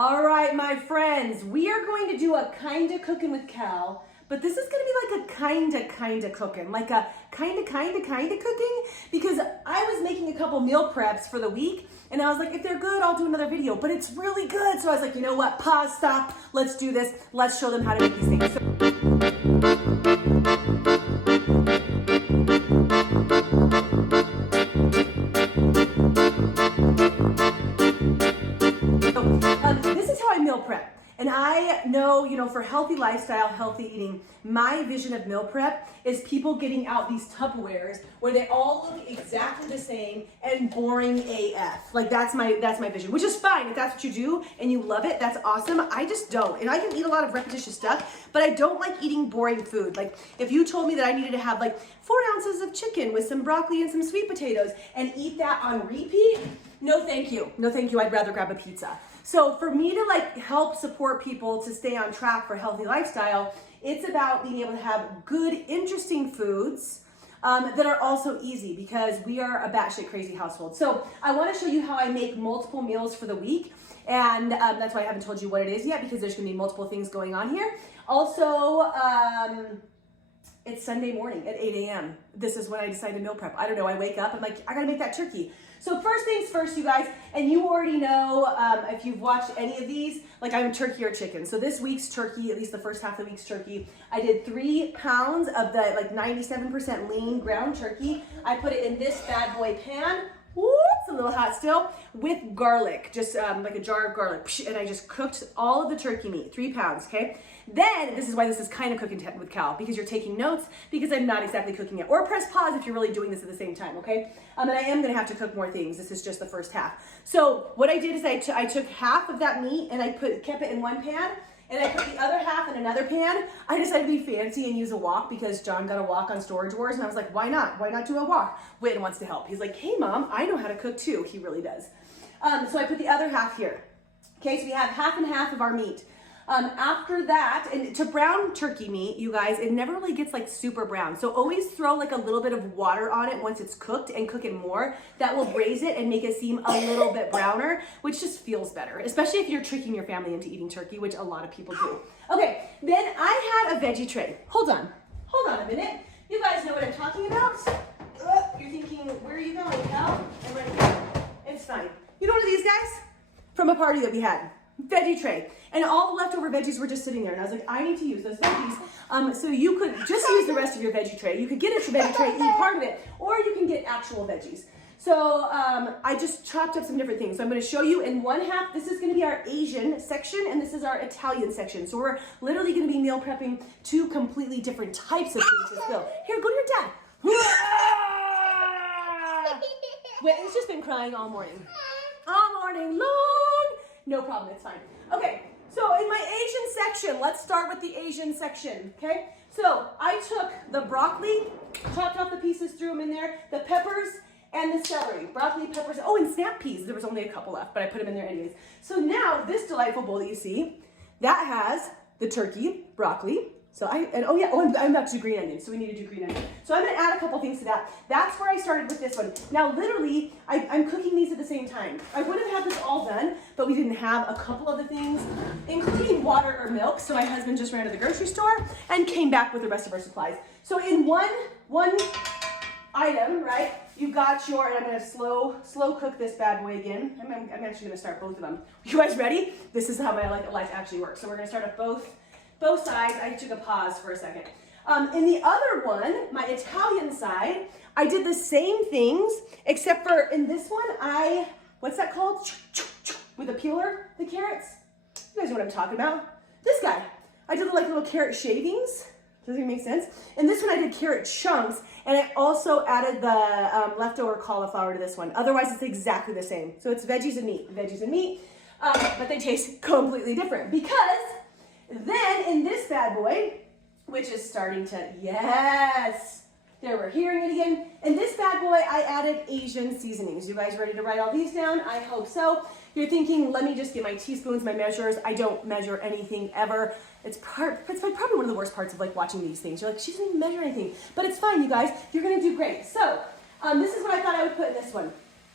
All right, my friends, we are going to do a kinda cooking with Cal, but this is gonna be like a kinda cooking, like a kinda cooking, because I was making a couple meal preps for the week, and I was like, if they're good, I'll do another video, but it's really good. So I was like, you know what, pause, stop, let's do this. Let's show them how to make these things. This is how I meal prep. And I know, for healthy lifestyle, healthy eating, my vision of meal prep is people getting out these Tupperwares where they all look exactly the same and boring AF. Like that's my vision, which is fine. If that's what you do and you love it, that's awesome. I just don't. And I can eat a lot of repetitious stuff, but I don't like eating boring food. Like if you told me that I needed to have like 4 ounces of chicken with some broccoli and some sweet potatoes and eat that on repeat, no thank you. No thank you. I'd rather grab a pizza. So for me to help support people to stay on track for healthy lifestyle, it's about being able to have good, interesting foods that are also easy, because we are a batshit crazy household. So I want to show you how I make multiple meals for the week. And that's why I haven't told you what it is yet, because there's going to be multiple things going on here. Also, it's Sunday morning at 8 a.m. This is when I decide to meal prep. I don't know. I wake up, I'm like, I got to make that turkey. So first things first, you guys, and you already know if you've watched any of these, like I'm turkey or chicken. So this week's turkey, at least the first half of the week's turkey, I did 3 pounds of the 97% lean ground turkey. I put it in this bad boy pan. It's a little hot still, with garlic, just like a jar of garlic. And I just cooked all of the turkey meat, 3 pounds, okay? Then, this is why this is kind of cooking with Cal, because you're taking notes, because I'm not exactly cooking it. Or press pause if you're really doing this at the same time, okay? And I am gonna have to cook more things. This is just the first half. So what I did is I took half of that meat and I kept it in one pan, and I put the other half in another pan. I decided to be fancy and use a wok because John got a wok on Storage Wars, and I was like, why not? Why not do a wok? Wayne wants to help. He's like, hey mom, I know how to cook too. He really does. So I put the other half here. Okay, so we have half and half of our meat. After that, and to brown turkey meat, you guys, it never really gets super brown. So always throw a little bit of water on it once it's cooked and cook it more. That will braise it and make it seem a little bit browner, which just feels better, especially if you're tricking your family into eating turkey, which a lot of people do. Okay, then I had a veggie tray. Hold on a minute. You guys know what I'm talking about? You're thinking, where are you going, Cal? I'm right here. It's fine. You know one of these guys? From a party that we had. Veggie tray. And all the leftover veggies were just sitting there. And I was like, I need to use those veggies. So you could just use the rest of your veggie tray. You could get a veggie tray, eat part of it, or you can get actual veggies. So I just chopped up some different things. So I'm going to show you in one half. This is going to be our Asian section, and this is our Italian section. So we're literally going to be meal prepping 2 completely different types of foods as well. Here, go to your dad. Wait, it's just been crying all morning. All morning long. No problem, it's fine. Okay, so in my Asian section, let's start with the Asian section, okay? So I took the broccoli, chopped off the pieces, threw them in there, the peppers, and the celery. Broccoli, peppers, and snap peas. There was only a couple left, but I put them in there anyways. So now this delightful bowl that you see, that has the turkey, broccoli. So I'm about to do green onions, so we need to do green onions. So I'm gonna add a couple things to that. That's where I started with this one. Now, literally, I'm cooking these at the same time. I would have had this all done, but we didn't have a couple of the things, including water or milk. So my husband just ran to the grocery store and came back with the rest of our supplies. So in one item, right, you've got your, and I'm gonna slow cook this bad boy again. I'm actually gonna start both of them. You guys ready? This is how my life actually works. So we're gonna start at both sides. I took a pause for a second. In the other one, my Italian side, I did the same things, except for in this one, what's that called? With a peeler, the carrots. You guys know what I'm talking about. This guy, I did little carrot shavings. Does that make sense? And this one I did carrot chunks, and I also added the leftover cauliflower to this one. Otherwise, it's exactly the same. So it's veggies and meat, but they taste completely different, because then in this bad boy, which is starting to, yes, there we're hearing it again. In this bad boy, I added Asian seasonings. You guys ready to write all these down? I hope so. You're thinking, let me just get my teaspoons, my measures. I don't measure anything ever. It's probably one of the worst parts of watching these things. You're like, she doesn't even measure anything. But it's fine, you guys. You're gonna do great. So this is what I thought I would put in this one.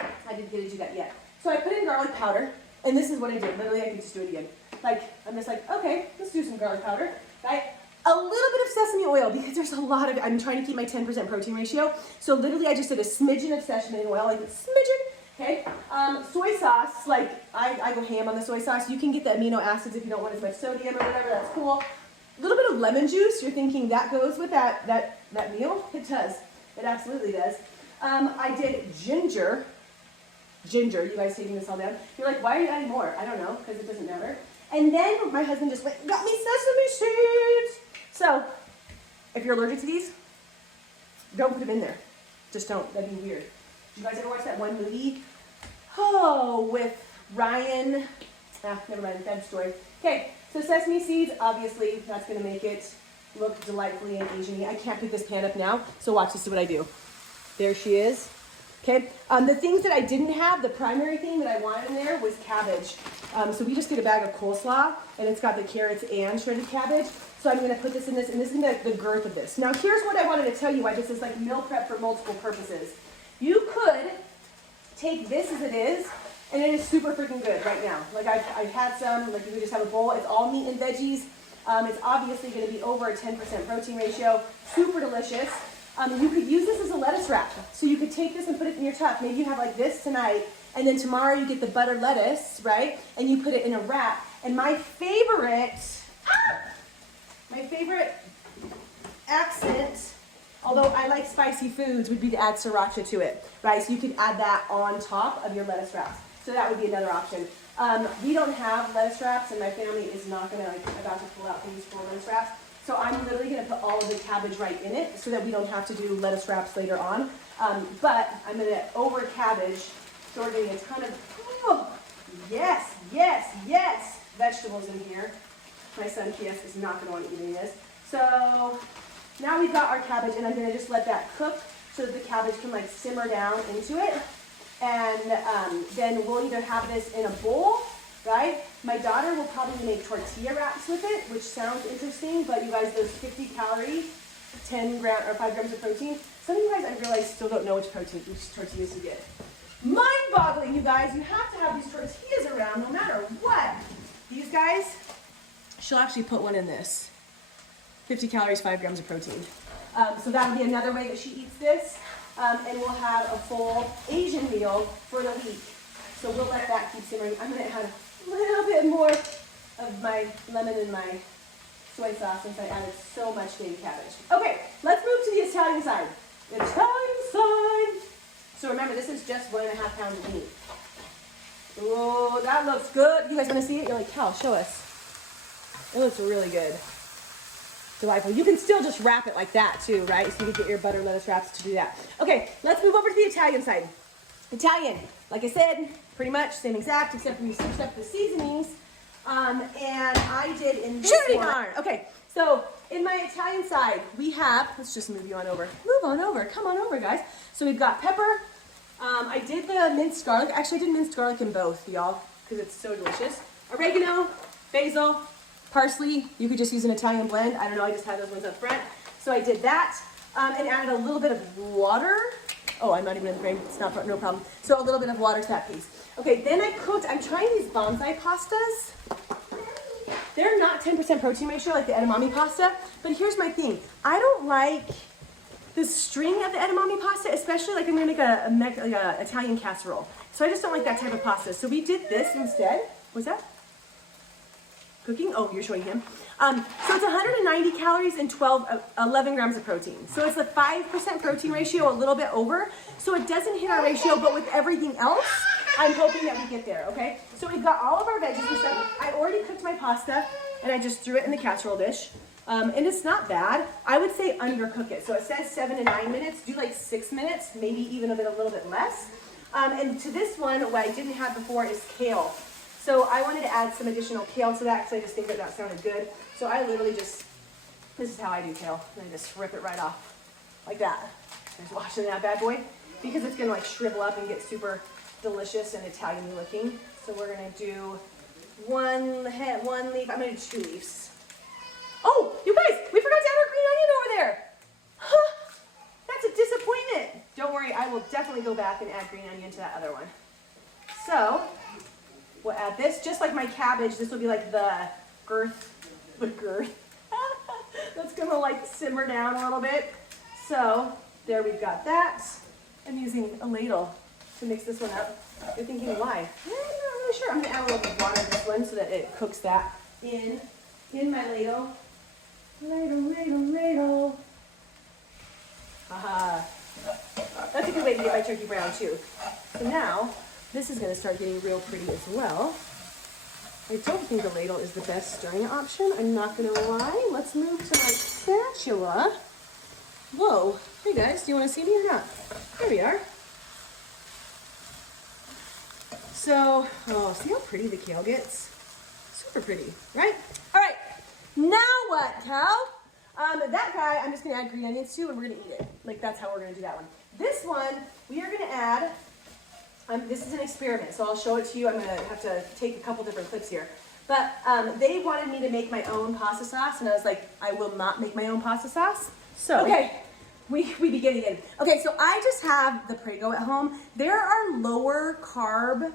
I didn't get it do that yet. So I put in garlic powder. And this is what I did. Literally, I could just do it again. Like, I'm just like, okay, let's do some garlic powder, right? A little bit of sesame oil because there's a lot of, I'm trying to keep my 10% protein ratio. So literally I just did a smidgen of sesame oil, like a smidgen, okay? Soy sauce, like I go ham on the soy sauce. You can get the amino acids if you don't want as much sodium or whatever, that's cool. A little bit of lemon juice, you're thinking that goes with that meal? It does, it absolutely does. I did ginger, you guys taking this all down. You're like, why are you adding more? I don't know, because it doesn't matter. And then my husband just went, got me sesame seeds. So, if you're allergic to these, don't put them in there. Just don't. That'd be weird. Did you guys ever watch that one movie? Oh, with Ryan. Never mind. Bad story. Okay, so sesame seeds, obviously, that's going to make it look delightfully and Asian-y. I can't pick this pan up now, so watch this, see what I do. There she is. Okay, the things that I didn't have, the primary thing that I wanted in there was cabbage. So we just did a bag of coleslaw, and it's got the carrots and shredded cabbage. So I'm gonna put this in this, and this is gonna be the girth of this. Now here's what I wanted to tell you why this is like meal prep for multiple purposes. You could take this as it is, and it is super freaking good right now. Like I've had some, like you could just have a bowl, it's all meat and veggies. It's obviously gonna be over a 10% protein ratio, super delicious. You could use this as a lettuce wrap. So you could take this and put it in your tub. Maybe you have like this tonight, and then tomorrow you get the butter lettuce, right? And you put it in a wrap. And my favorite accent, although I like spicy foods, would be to add sriracha to it, right? So you could add that on top of your lettuce wraps. So that would be another option. We don't have lettuce wraps, and my family is not gonna about to pull out these 4 lettuce wraps. So I'm literally gonna put all of the cabbage right in it so that we don't have to do lettuce wraps later on. But I'm gonna over cabbage, so we're getting a ton of, yes, vegetables in here. My son, Kies, is not gonna wanna eat any of this. So now we've got our cabbage, and I'm gonna just let that cook so that the cabbage can like simmer down into it. And then we'll either have this in a bowl, right? My daughter will probably make tortilla wraps with it, which sounds interesting, but you guys, those 50 calories, 10 grams or 5 grams of protein. Some of you guys, I realize, still don't know which tortillas to get. Mind-boggling, you guys. You have to have these tortillas around no matter what. These guys, she'll actually put one in this. 50 calories, 5 grams of protein. So that would be another way that she eats this. And we'll have a full Asian meal for the week. So we'll let that keep simmering. I'm going to add a little bit more of my lemon and my soy sauce since I added so much baby cabbage. Okay, let's move to the Italian side. Italian side. So remember, this is just 1.5 pounds of meat. Oh, that looks good. You guys want to see it? You're like, Cal, show us. It looks really good. Delightful. You can still just wrap it like that too, right? So you can get your butter lettuce wraps to do that. Okay, let's move over to the Italian side. Italian, like I said, pretty much same exact, except we switched up the seasonings. And I did in this one. Okay, so in my Italian side, we have, let's just move you on over. Move on over, come on over, guys. So we've got pepper. I did the minced garlic. Actually, I did minced garlic in both, y'all, because it's so delicious. Oregano, basil, parsley. You could just use an Italian blend. I don't know, I just had those ones up front. So I did that and added a little bit of water. Oh, I'm not even in the frame. It's not, no problem. So a little bit of water to that paste. Okay, then I cooked, I'm trying these bonsai pastas. They're not 10% protein ratio like the edamame pasta, but here's my thing. I don't like the string of the edamame pasta, especially like I'm gonna make a Italian casserole. So I just don't like that type of pasta. So we did this instead. What's that? Cooking? Oh, you're showing him. So it's 190 calories and 11 grams of protein. So it's a 5% protein ratio, a little bit over. So it doesn't hit our ratio, but with everything else, I'm hoping that we get there, okay? So we've got all of our veggies and stuff. I already cooked my pasta, and I just threw it in the casserole dish. And it's not bad. I would say undercook it. So it says 7 to 9 minutes. Do like 6 minutes, maybe even a little bit less. And to this one, what I didn't have before is kale. So I wanted to add some additional kale to that because I just think that that sounded good. So I literally just, this is how I do kale. And I just rip it right off like that. Just washing that bad boy because it's going to like shrivel up and get super delicious and Italian-y looking. So we're going to do one leaf. I'm going to do 2 leaves. Oh, you guys, we forgot to add our green onion over there. Huh, that's a disappointment. Don't worry, I will definitely go back and add green onion to that other one. So we'll add this. Just like my cabbage, this will be like the girth. That's gonna like simmer down a little bit. So there we've got that. I'm using a ladle to mix this one up. You're thinking why? I'm not really sure. I'm gonna add a little bit of water in this one so that it cooks that in my ladle. Ladle. Haha. That's a good way to get my turkey brown too. So now, this is gonna start getting real pretty as well. I don't think the ladle is the best stirring option. I'm not gonna lie. Let's move to my spatula. Whoa, hey guys, do you wanna see me or not? There we are. So, oh, see how pretty the kale gets? Super pretty, right? All right, now what, Cal? That guy, I'm just gonna add green onions to, and we're gonna eat it. Like, that's how we're gonna do that one. This one, we are gonna add, this is an experiment, so I'll show it to you. I'm gonna have to take a couple different clips here. But they wanted me to make my own pasta sauce, and I was like, I will not make my own pasta sauce. So, okay, we begin again. Okay, so I just have the Prego at home. There are lower carb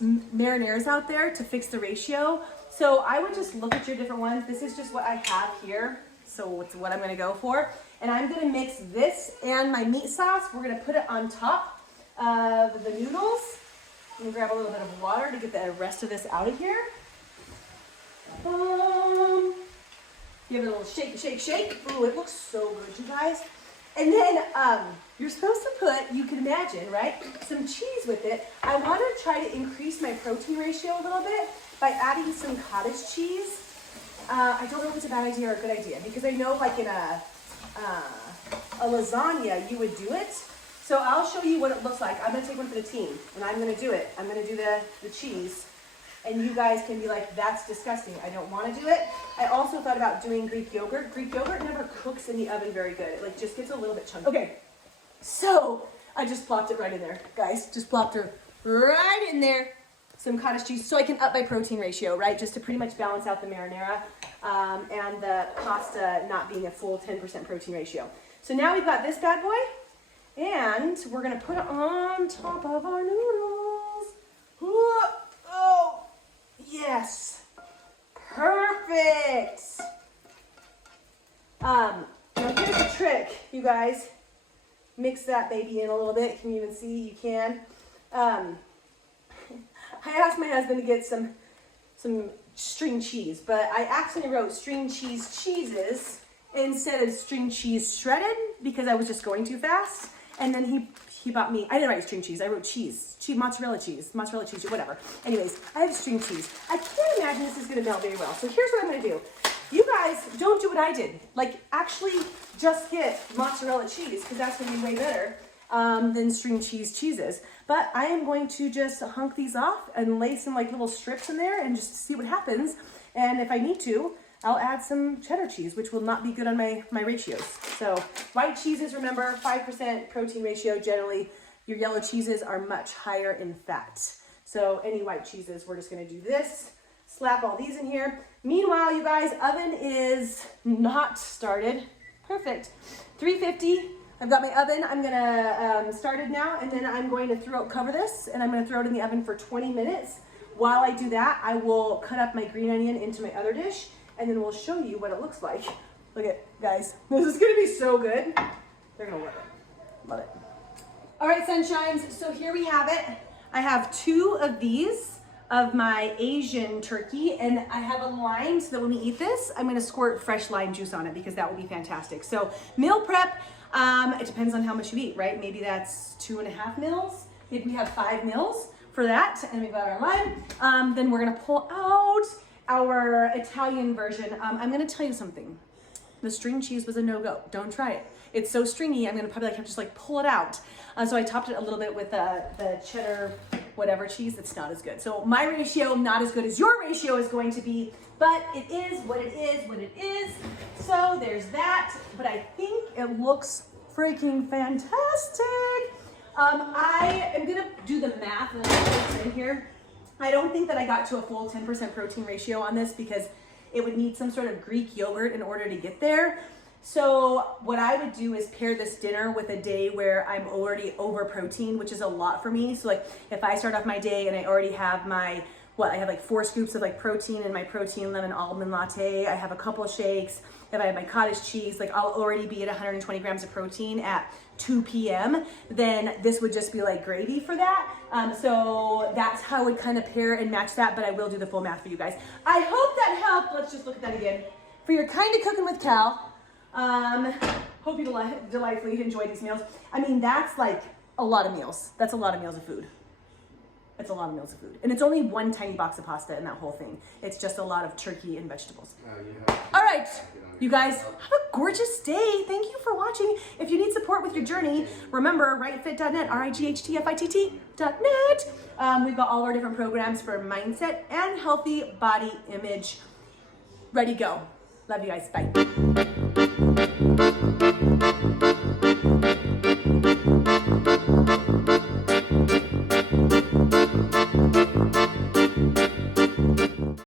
marinades out there to fix the ratio. So I would just look at your different ones. This is just what I have here. So it's what I'm gonna go for. And I'm gonna mix this and my meat sauce. We're gonna put it on top of the noodles. I'm gonna grab a little bit of water to get the rest of this out of here. Give it a little shake, shake, shake. Ooh, it looks so good, you guys. And then you're supposed to put, you can imagine, right, some cheese with it. I want to try to increase my protein ratio a little bit by adding some cottage cheese. I don't know if it's a bad idea or a good idea, because I know like in a lasagna, you would do it. So I'll show you what it looks like. I'm going to take one for the team, and I'm going to do it. I'm going to do the cheese. And you guys can be like, that's disgusting. I don't want to do it. I also thought about doing Greek yogurt. Greek yogurt never cooks in the oven very good. It like just gets a little bit chunky. Okay, so I just plopped it right in there, guys. Just plopped her right in there. Some cottage cheese, so I can up my protein ratio, right? Just to pretty much balance out the marinara and the pasta not being a full 10% protein ratio. So now we've got this bad boy, and we're gonna put it on top of our noodles. Oh, yes, perfect. Now here's the trick, you guys. Mix that baby in a little bit. Can you even see? You can. I asked my husband to get some string cheese, but I accidentally wrote string cheese cheeses instead of string cheese shredded because I was just going too fast. And then he bought me, I didn't write string cheese, I wrote cheese, mozzarella cheese, whatever. Anyways, I have string cheese. I can't imagine this is gonna melt very well. So here's what I'm gonna do. You guys don't do what I did. Like actually just get mozzarella cheese because that's gonna be way better than string cheeses. But I am going to just hunk these off and lay some like little strips in there and just see what happens. And if I need to, I'll add some cheddar cheese, which will not be good on my ratios. So white cheeses, remember, 5% protein ratio generally. Your yellow cheeses are much higher in fat. So any white cheeses, we're just gonna do this, slap all these in here. Meanwhile, you guys, oven is not started. Perfect. 350. I've got my oven. I'm gonna start it now, and then I'm going to cover this, and I'm gonna throw it in the oven for 20 minutes. While I do that, I will cut up my green onion into my other dish, and then we'll show you what it looks like. Look at, guys, this is gonna be so good. They're gonna love it. Love it. All right, sunshines, so here we have it. I have 2 of these of my Asian turkey, and I have a lime so that when we eat this, I'm gonna squirt fresh lime juice on it because that would be fantastic. So meal prep, it depends on how much you eat, right? Maybe that's 2.5 meals. Maybe we have 5 meals for that, and we've got our lime. Then we're gonna pull out our Italian version. I'm gonna tell you something. The string cheese was a no-go. Don't try it. It's so stringy, I'm gonna probably have to just like pull it out. So I topped it a little bit with the cheddar whatever cheese. It's not as good. So my ratio, not as good as your ratio is going to be, but it is what it is. So there's that, but I think it looks freaking fantastic. I am gonna do the math and what's in here. I don't think that I got to a full 10% protein ratio on this because it would need some sort of Greek yogurt in order to get there. So what I would do is pair this dinner with a day where I'm already over protein, which is a lot for me. So like if I start off my day and I already have my, I have like 4 scoops of like protein in my protein lemon almond latte. I have a couple of shakes. If I have my cottage cheese, like I'll already be at 120 grams of protein at 2 p.m. Then this would just be like gravy for that. So that's how I would kind of pair and match that, but I will do the full math for you guys. I hope that helped. Let's just look at that again. For your Kind of Cooking with Cal, hope you delightfully enjoy these meals. I mean, that's like a lot of meals. That's a lot of meals of food. It's a lot of meals of food. And it's only one tiny box of pasta in that whole thing. It's just a lot of turkey and vegetables. All right, you guys, have a gorgeous day. Thank you for watching. If you need support with your journey, remember rightfit.net, rightfit.net. We've got all our different programs for mindset and healthy body image. Ready, go. Love you guys. Bye.